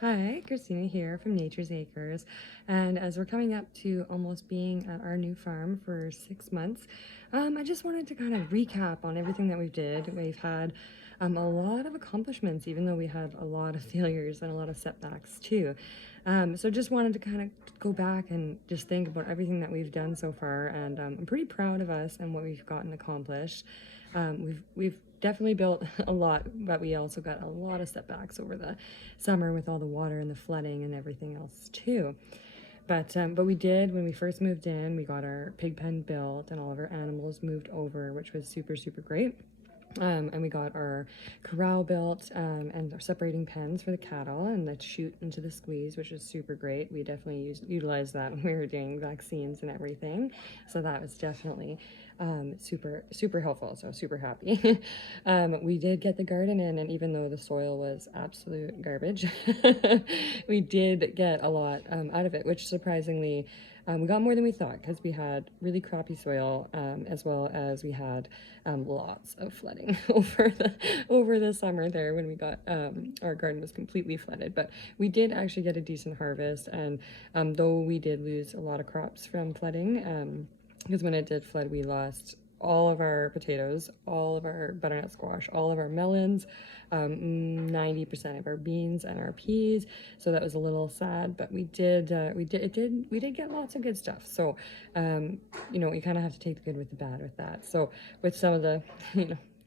Hi, Christina here from Nature's Acres. And as we're coming up to almost being at our new farm for 6 months, I just wanted to kind of recap on everything that we did. We've had a lot of accomplishments, even though we had a lot of failures and a lot of setbacks too. So just wanted to kind of go back and just think about everything that we've done so far. And I'm pretty proud of us and what we've gotten accomplished. We've definitely built a lot, but we also got a lot of setbacks over the summer with all the water and the flooding and everything else too. But we did, when we first moved in, we got our pig pen built and all of our animals moved over, which was super great. And we got our corral built, and our separating pens for the cattle and the chute into the squeeze, which was super great. We definitely utilized that when we were doing vaccines and everything. So that was definitely super helpful. So super happy. We did get the garden in, and even though the soil was absolute garbage, we did get a lot out of it, which surprisingly, we got more than we thought because we had really crappy soil, as well as we had lots of flooding over the summer there when we got our garden was completely flooded. But we did actually get a decent harvest, and though we did lose a lot of crops from flooding, because when it did flood, we lost all of our potatoes, all of our butternut squash, all of our melons, 90% of our beans and our peas. So that was a little sad, but we did get lots of good stuff. So, you kind of have to take the good with the bad with that. So with some of the,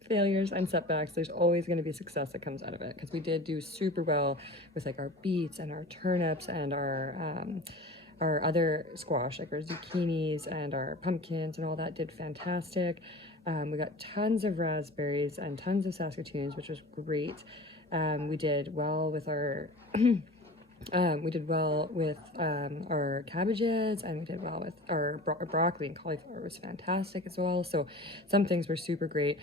failures and setbacks, there's always going to be success that comes out of it, because we did do super well with like our beets and our turnips and our other squash, like our zucchinis and our pumpkins and all that did fantastic. We got tons of raspberries and tons of Saskatoons, which was great. We did well with our our cabbages, and we did well with our broccoli and cauliflower was fantastic as well. So some things were super great.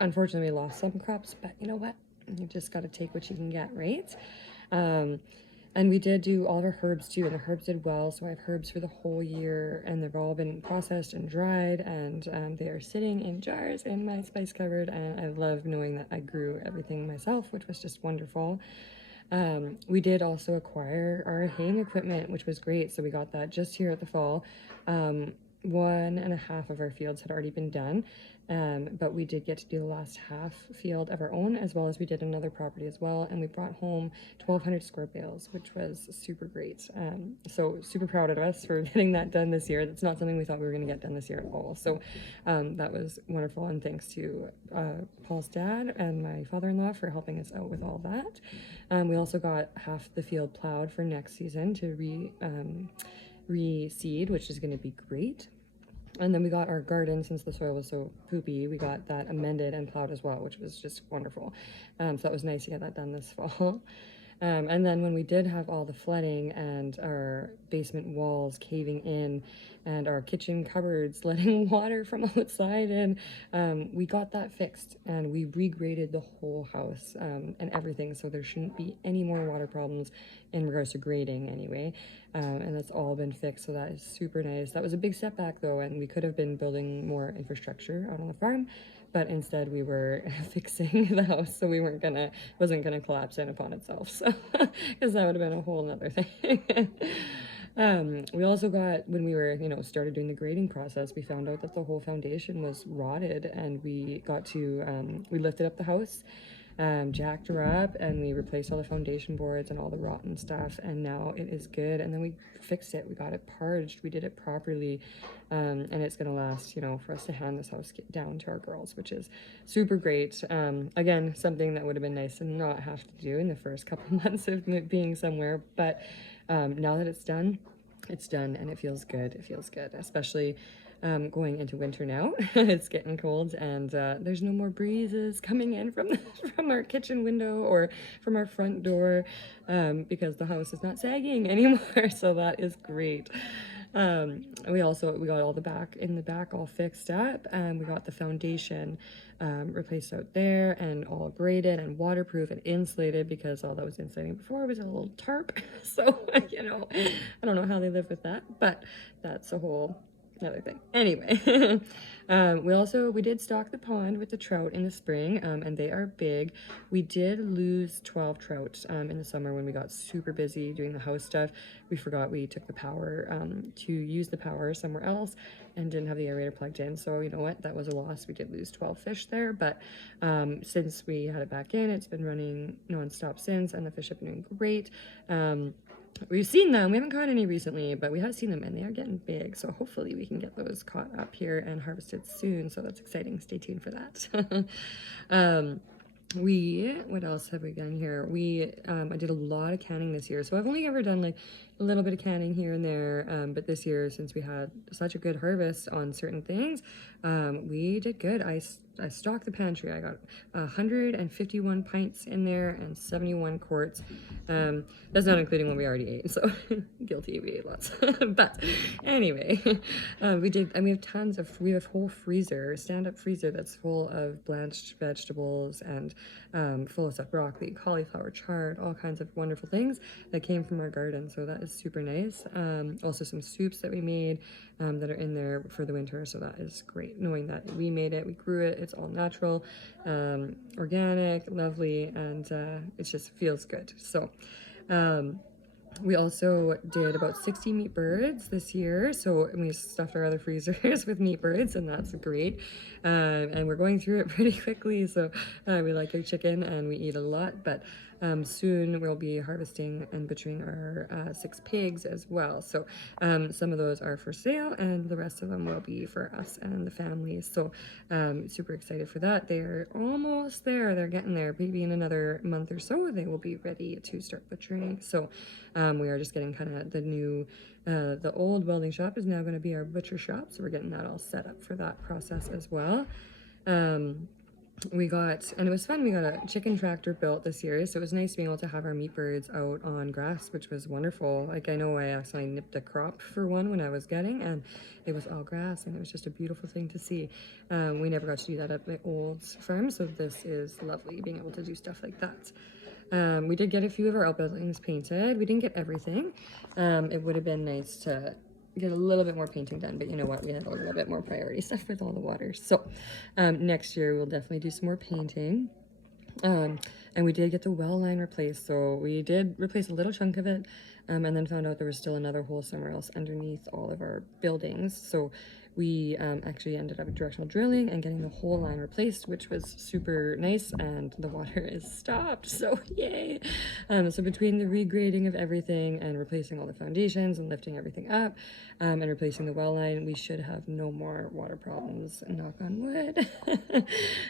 Unfortunately, we lost some crops, but you know what? You just got to take what you can get, right? And we did do all of our herbs too, and the herbs did well. So I have herbs for the whole year, and they've all been processed and dried, and they are sitting in jars in my spice cupboard. And I love knowing that I grew everything myself, which was just wonderful. We did also acquire our haying equipment, which was great. So we got that just here at the fall. 1.5 of our fields had already been done, but we did get to do the last half field of our own, as well as we did another property as well, and we brought home 1,200 square bales, which was super great. So super proud of us for getting that done this year. That's not something we thought we were going to get done this year at all. So that was wonderful, and thanks to Paul's dad and my father-in-law for helping us out with all that. We also got half the field plowed for next season to reseed, which is going to be great. And then we got our garden, since the soil was so poopy, we got that amended and plowed as well, which was just wonderful. So that was nice to get that done this fall. And then when we did have all the flooding and our basement walls caving in and our kitchen cupboards letting water from outside in, we got that fixed, and we regraded the whole house, and everything, so there shouldn't be any more water problems in regards to grading anyway. And that's all been fixed, so that is super nice. That was a big setback though, and we could have been building more infrastructure out on the farm, but instead we were fixing the house, so we wasn't gonna collapse in upon itself. So, because that would have been a whole nother thing. We also got, when we were, started doing the grading process, we found out that the whole foundation was rotted, and we got to, we lifted up the house, jacked her up, and we replaced all the foundation boards and all the rotten stuff, and now it is good. And then we fixed it, we got it parged, we did it properly, and it's gonna last, for us to hand this house down to our girls, which is super great. Again, something that would have been nice to not have to do in the first couple months of being somewhere, but now that it's done, and it feels good. It feels good, especially going into winter now. It's getting cold, and there's no more breezes coming in from from our kitchen window or from our front door, because the house is not sagging anymore. So that is great. We got all the back all fixed up, and we got the foundation replaced out there, and all graded and waterproof and insulated, because all that was insulating before was a little tarp. So I don't know how they live with that, but that's a whole another thing. Anyway, we did stock the pond with the trout in the spring, and they are big. We did lose 12 trout in the summer when we got super busy doing the house stuff. We forgot we took the power to use the power somewhere else and didn't have the aerator plugged in. So you know what, that was a loss. We did lose 12 fish there, but since we had it back in, it's been running nonstop since, and the fish have been doing great. We've seen them. We haven't caught any recently, but we have seen them and they are getting big. So hopefully we can get those caught up here and harvested soon. So that's exciting. Stay tuned for that. What else have we done here? I did a lot of canning this year. So I've only ever done like a little bit of canning here and there. But this year, since we had such a good harvest on certain things, we did good. I stocked the pantry. I got 151 pints in there and 71 quarts. That's not including what we already ate, so guilty, we ate lots. But anyway, we have tons of, we have a whole freezer, stand-up freezer that's full of blanched vegetables and full of stuff, broccoli, cauliflower, chard, all kinds of wonderful things that came from our garden, so that is super nice. Also some soups that we made that are in there for the winter, so that is great knowing that we made it, we grew it, it's all natural, organic, lovely, and it just feels good. So we also did about 60 meat birds this year, so we stuffed our other freezers with meat birds, and that's great. And we're going through it pretty quickly, so we like our chicken and we eat a lot, but soon we'll be harvesting and butchering our 6 pigs as well. So some of those are for sale and the rest of them will be for us and the family. So super excited for that. They're almost there. They're getting there. Maybe in another month or so they will be ready to start butchering. So we are just getting kind of the old welding shop is now going to be our butcher shop. So we're getting that all set up for that process as well. And it was fun, we got a chicken tractor built this year, so it was nice being able to have our meat birds out on grass, which was wonderful. Like, I know I accidentally nipped a crop for one when I was getting, and it was all grass, and it was just a beautiful thing to see. We never got to do that at my old farm, so this is lovely, being able to do stuff like that. We did get a few of our outbuildings painted. We didn't get everything. It would have been nice to get a little bit more painting done, but you know what, we had a little bit more priority stuff with all the water. So next year we'll definitely do some more painting. And we did get the well line replaced, so we did replace a little chunk of it, and then found out there was still another hole somewhere else underneath all of our buildings. So we actually ended up directional drilling and getting the whole line replaced, which was super nice, and the water is stopped, so yay. So between the regrading of everything and replacing all the foundations and lifting everything up and replacing the well line, we should have no more water problems, knock on wood.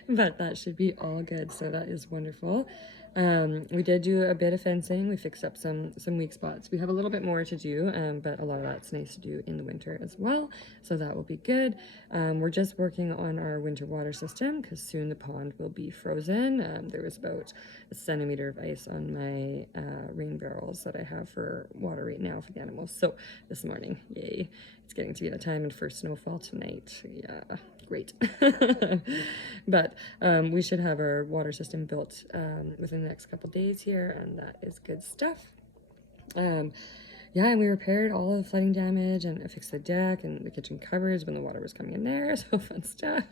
But that should be all good, so that is wonderful. We did do a bit of fencing. We fixed up some weak spots. We have a little bit more to do, but a lot of that's nice to do in the winter as well, so that will be good. We're just working on our winter water system because soon the pond will be frozen. There was about a centimeter of ice on my rain barrels that I have for water right now for the animals. So this morning, yay, it's getting to be the time, and first snowfall tonight. Yeah, great. But we should have our water system built within the next couple days here, and that is good stuff. Yeah, and we repaired all of the flooding damage and fixed the deck and the kitchen cupboards when the water was coming in there, so fun stuff.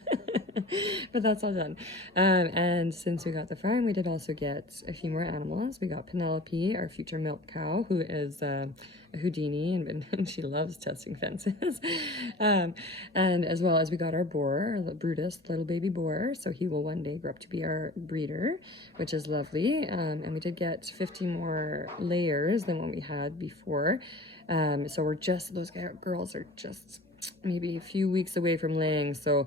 But that's all done. And since we got the farm, we did also get a few more animals. We got Penelope, our future milk cow, who is a Houdini, and she loves testing fences. And as well as we got our boar, our Brutus, little baby boar, so he will one day grow up to be our breeder, which is lovely. And we did get 50 more layers than what we had before. So those girls are just maybe a few weeks away from laying, so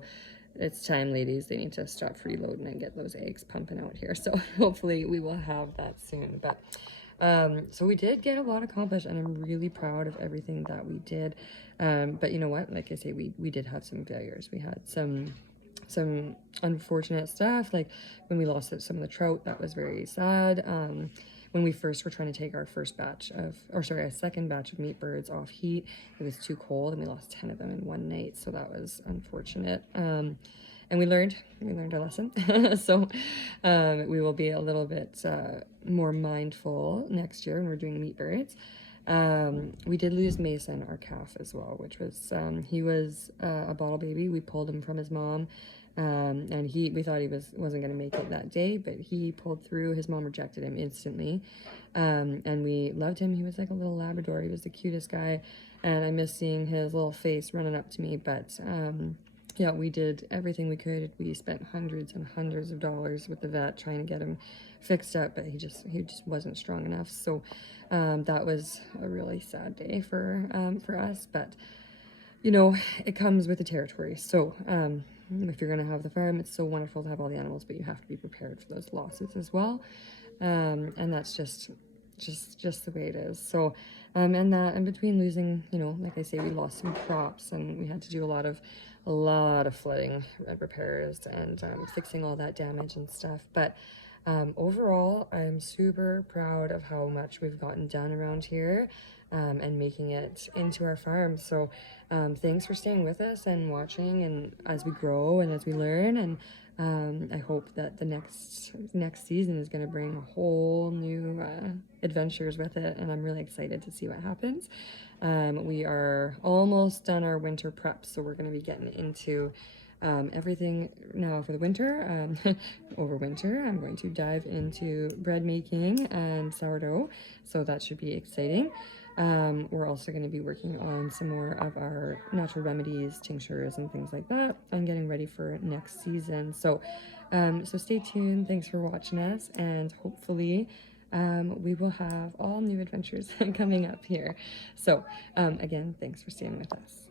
it's time, ladies. They need to stop freeloading and get those eggs pumping out here. So hopefully we will have that soon. But so we did get a lot accomplished, and I'm really proud of everything that we did. But you know what? Like I say, we did have some failures. We had some unfortunate stuff, like when we lost some of the trout. That was very sad. When we first were trying to take our second batch of meat birds off heat, it was too cold and we lost 10 of them in one night, so that was unfortunate. And we learned our lesson. So we will be a little bit more mindful next year when we're doing meat birds. We did lose Mason, our calf, as well, which was, he was a bottle baby. We pulled him from his mom, and we thought he wasn't going to make it that day, but he pulled through. His mom rejected him instantly, and we loved him. He was like a little Labrador. He was the cutest guy, and I miss seeing his little face running up to me, but yeah, we did everything we could. We spent hundreds and hundreds of dollars with the vet trying to get him fixed up, but he just wasn't strong enough. So that was a really sad day for us. But you know, it comes with the territory. So if you're gonna have the farm, it's so wonderful to have all the animals, but you have to be prepared for those losses as well. And that's just the way it is. So and between losing, you know, like I say, we lost some crops and we had to do a lot of flooding repairs and fixing all that damage and stuff. But overall, I'm super proud of how much we've gotten done around here and making it into our farm. So thanks for staying with us and watching, and as we grow and as we learn, and I hope that the next season is going to bring a whole new adventures with it, and I'm really excited to see what happens. We are almost done our winter prep, so we're going to be getting into everything now for the winter. Over winter, I'm going to dive into bread making and sourdough, so that should be exciting. We're also going to be working on some more of our natural remedies, tinctures, and things like that, and getting ready for next season. So, so stay tuned. Thanks for watching us, and hopefully we will have all new adventures coming up here. So, again, thanks for staying with us.